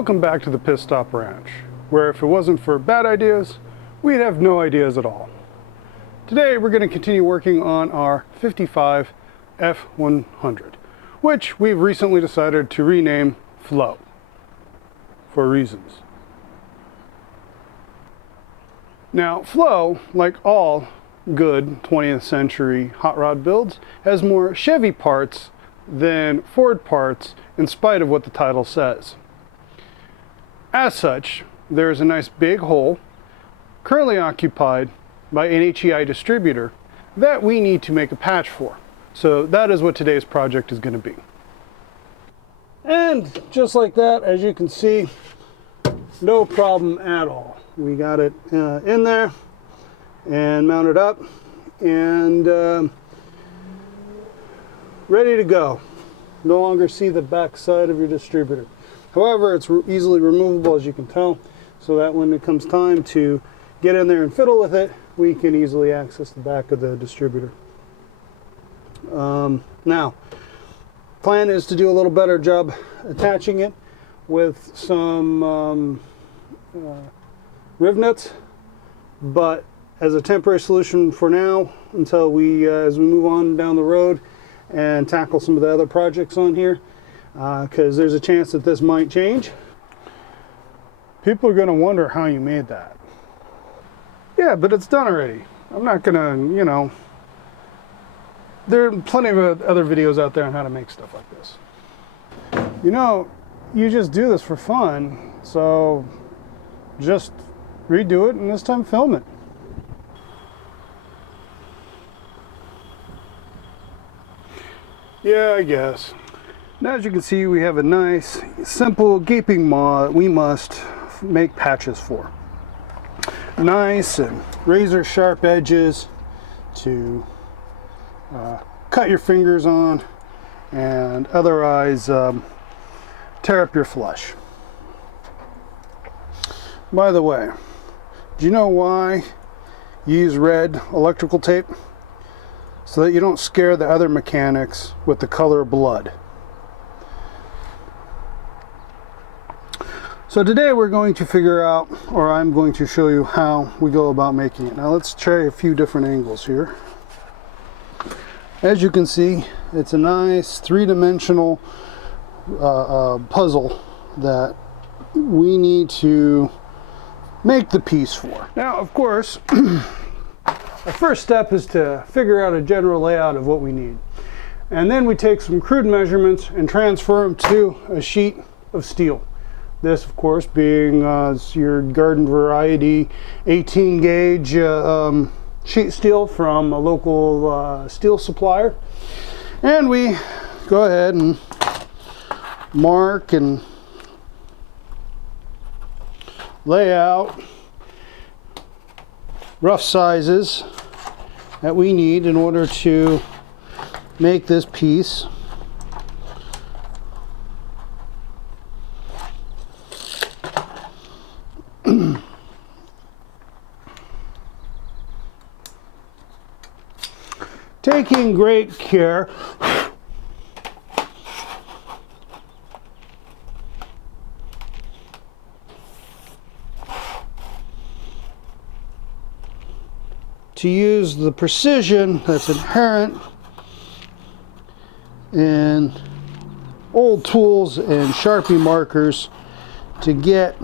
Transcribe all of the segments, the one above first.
Welcome back to the Pit Stop Ranch, where if it wasn't for bad ideas, we'd have no ideas at all. Today we're going to continue working on our 55 F100, which we've recently decided to rename Flow, for reasons. Now, Flow, like all good 20th century hot rod builds, has more Chevy parts than Ford parts, in spite of what the title says. As such, there is a nice big hole currently occupied by an HEI distributor that we need to make a patch for. So that is what today's project is going to be. And just like that, as you can see, no problem at all. We got it in there and mounted up and ready to go. No longer see the back side of your distributor. However, it's easily removable, as you can tell, so that when it comes time to get in there and fiddle with it, we can easily access the back of the distributor. Now, plan is to do a little better job attaching it with some rivnets, but as a temporary solution for now, until as we move on down the road and tackle some of the other projects on here, because there's a chance that this might change. People are going to wonder how you made that. Yeah, but it's done already. I'm not going to, there are plenty of other videos out there on how to make stuff like this. You just do this for fun, so just redo it and this time film it. Yeah, I guess. Now, as you can see, we have a nice, simple gaping maw we must make patches for. Nice and razor sharp edges to cut your fingers on and otherwise tear up your flush. By the way, do you know why you use red electrical tape? So that you don't scare the other mechanics with the color blood. So today we're going to figure out, or I'm going to show you how we go about making it. Now let's try a few different angles here. As you can see, it's a nice three-dimensional puzzle that we need to make the piece for. Now, of course, our first step is to figure out a general layout of what we need. And then we take some crude measurements and transfer them to a sheet of steel. This, of course, being your garden variety 18 gauge sheet steel from a local steel supplier. And we go ahead and mark and lay out rough sizes that we need in order to make this piece. Taking great care to use the precision that's inherent in old tools and Sharpie markers to get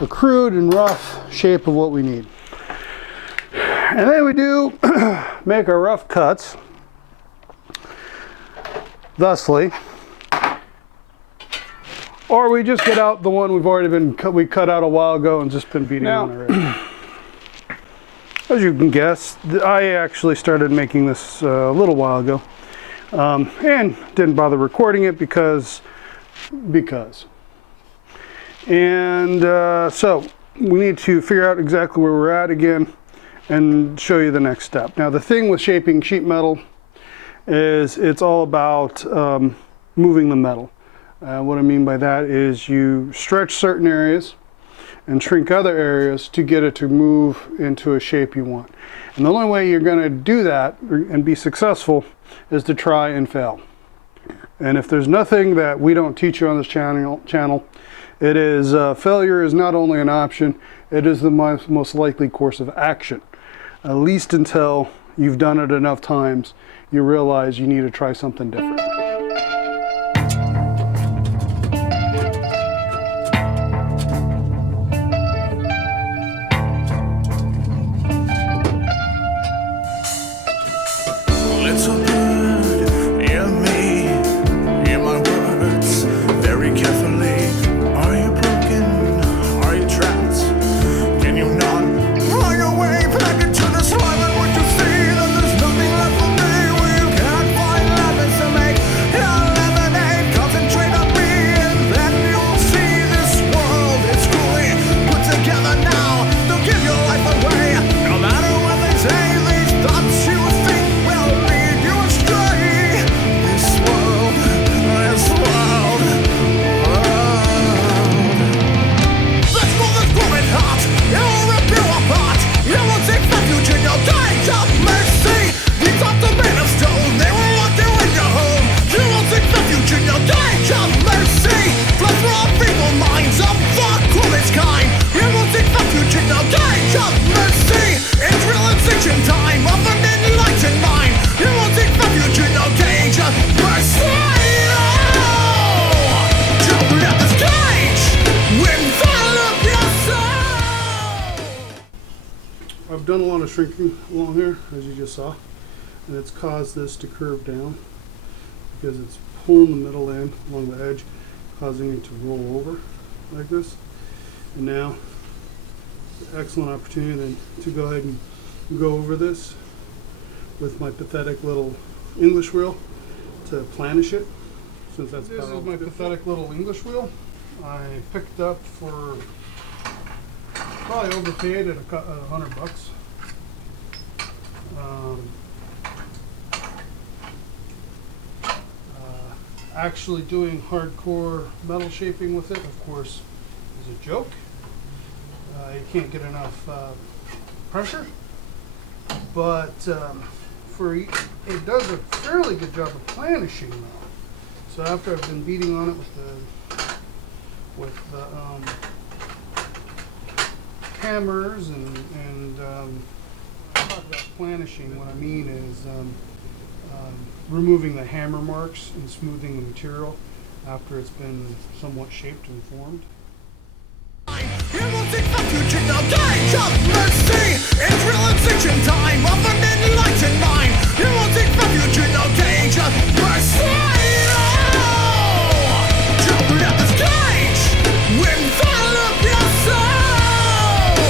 a crude and rough shape of what we need. And then we do make our rough cuts, thusly, or we just get out the one we cut out a while ago and just been beating on already. As you can guess, I actually started making this a little while ago, and didn't bother recording it because. And so we need to figure out exactly where we're at again and show you the next step. Now, the thing with shaping sheet metal is it's all about moving the metal. What I mean by that is you stretch certain areas and shrink other areas to get it to move into a shape you want. And the only way you're going to do that and be successful is to try and fail. And if there's nothing that we don't teach you on this channel, it is failure is not only an option, it is the most likely course of action. At least until you've done it enough times, you realize you need to try something different. I've done a lot of shrinking along here, as you just saw, and it's caused this to curve down because it's pulling the middle end along the edge, causing it to roll over like this. And now, excellent opportunity then to go ahead and go over this with my pathetic little English wheel to planish it. Since that's this is my pathetic little English wheel. I picked up for probably overpaid at $100. Actually doing hardcore metal shaping with it, of course, is a joke. You can't get enough pressure, but it does a fairly good job of planishing though. So after I've been beating on it with the hammers and talk about planishing, what I mean is removing the hammer marks and smoothing the material after it's been somewhat shaped and formed. It will take refuge in the gauge of mercy. It's realization time of an enlightened mind. It will take refuge in the gauge of mercy. Don't let this cage envelop your soul.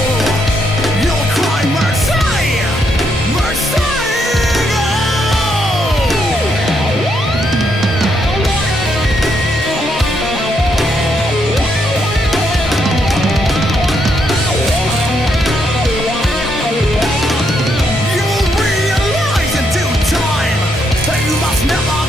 You'll cry mercy, mercy. Never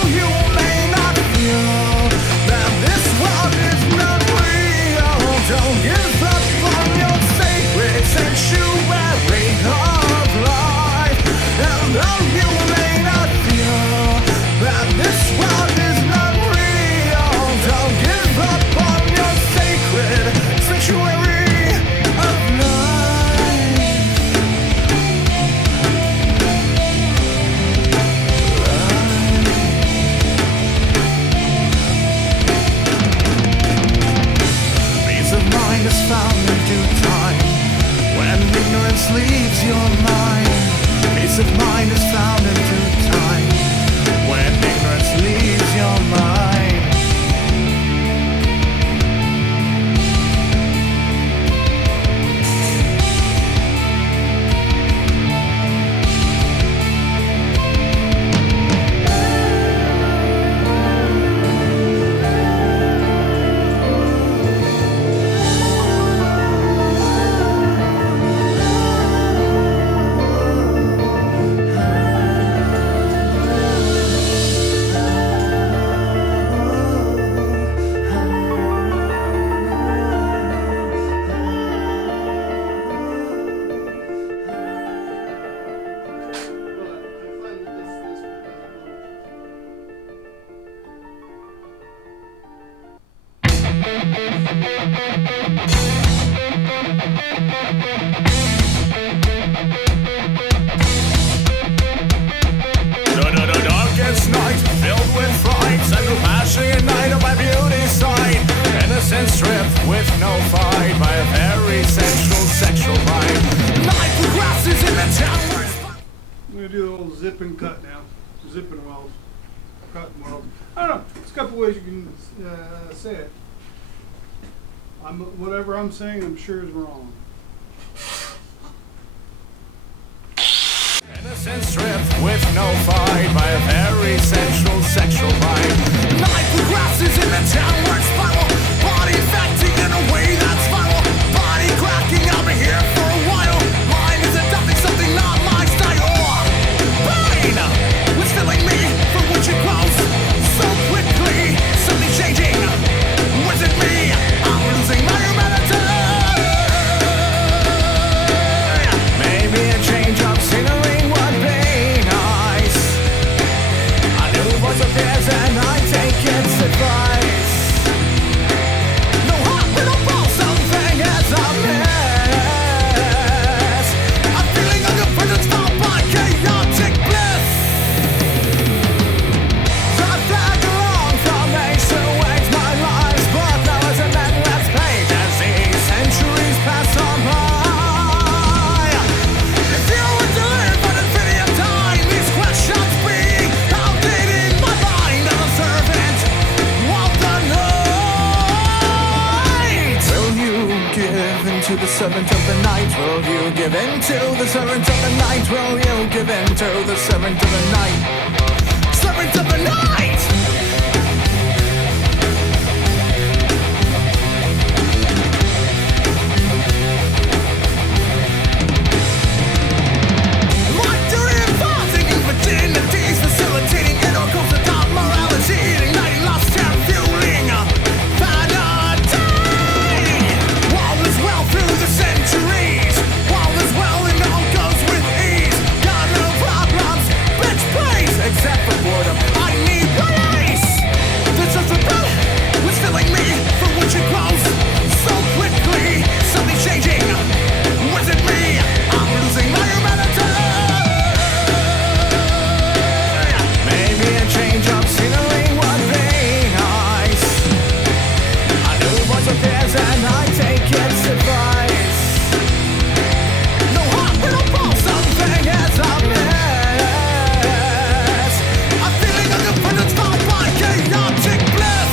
though you may not feel that this world is not real, don't give up on your sacred sanctuary of life. And though you may not feel that this world is not real, don't give up on your sacred sanctuary of life. Peace of mind is found in due time when ignorance leaves your mind. Peace of mind is found in due time when ignorance leaves your mind. Darkest night, filled with frights, and the passionate night of my beauty sight. Innocent stripped with no fight by a very sensual sexual mind. Night progresses in the town. I'm going to do a little zip and cut now. Zip and weld. Cut and weld. I don't know. There's a couple ways you can say it. Whatever I'm saying, I'm sure is wrong. Innocent stripped with no fight by a very sensual sexual mind. Night progresses in the downward spiral. Body affecting in a way that's viral. Body cracking, I'll be here for a while. Mind is adopting something not my style. Pain was filling me from which it grows so quickly. Something changing. Was it me? I'm losing my humanity. Maybe a change of scenery would be nice. A new voice appears and I take its advice. No heart with a pulse, something is amiss. A feeling of your presence found by chaotic bliss. So I tag along formation waits my life, but now is an endless page as these centuries pass on by. If you were to live an infinity of time, these questions be outdating my mind as a servant of the night. Will you give into the servant of the night? Will you give into the servant of the night? Will you give into the servant of the night? Servant of the night! Monitoring and forcing infidelities, facilitating intercourse without morality, igniting lust and fueling vanity. All is well through the centuries. All is well and all goes with ease. Got no problems, bitch please, except for boredom. I need release. This is the breath was filling me from which it grows so quickly. Something changing. Was it me? I'm losing my humanity. Maybe a change of scenery would be nice. A new voice appears and I take its advice. No heart with a pulse, something is amiss. A feeling of your presence found by chaotic bliss.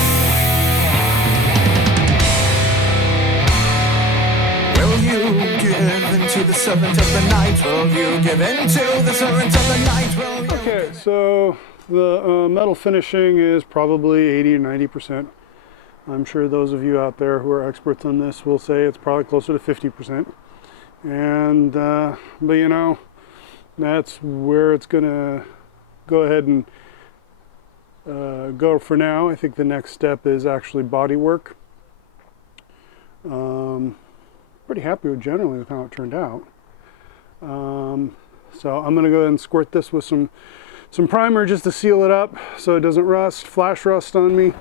Will you give into the servant of the night? Will you give into the servant of the night? Will you Okay, so the metal finishing is probably 80 or 90%. I'm sure those of you out there who are experts on this will say it's probably closer to 50%. And, but you know, that's where it's gonna go ahead and go for now. I think the next step is actually body work. Pretty happy with generally with how it turned out. So I'm gonna go ahead and squirt this with some primer just to seal it up so it doesn't rust, flash rust on me.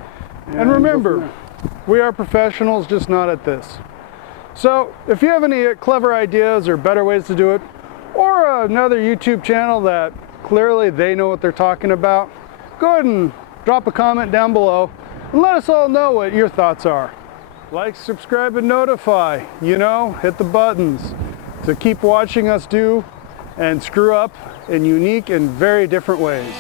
And remember, we are professionals, just not at this. So if you have any clever ideas or better ways to do it, or another YouTube channel that clearly they know what they're talking about, go ahead and drop a comment down below and let us all know what your thoughts are. Like, subscribe, and notify. You know, hit the buttons to keep watching us do and screw up in unique and very different ways.